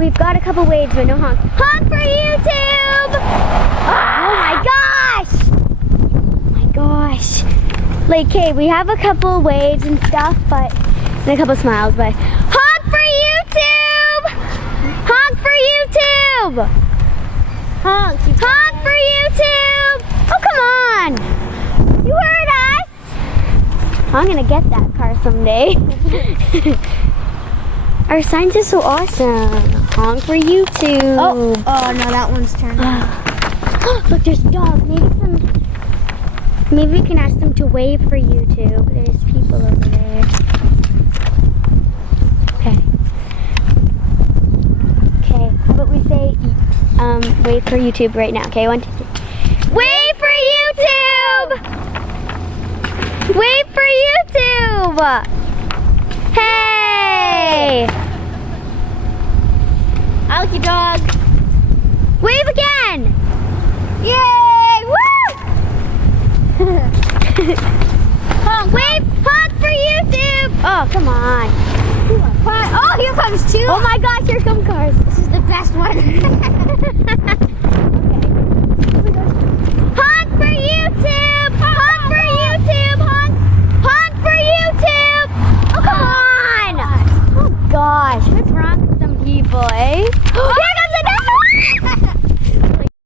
we've got a couple waves, but no honk. Honk for YouTube! Oh my gosh! Oh my gosh. Like, okay, we have a couple waves and stuff, but, and a couple smiles, but honk for YouTube! Honk for YouTube! Honk. Honk for YouTube! Oh, come on! You heard us! I'm gonna get that car someday. Our signs are so awesome. Honk for YouTube. Oh no, that one's turned on. Look, there's dogs. Maybe we can ask them to wave for YouTube. There's people over there. Okay. Okay. How about we say wave for YouTube right now? Okay, 1, 2, 3. Wave for YouTube! Wave for YouTube! Hey! Alky dog. Wave again! Yay! Woo! Honk, wave! Honk for YouTube! Oh, come on. Oh, here comes two. Oh my gosh, here come cars. This is the best one.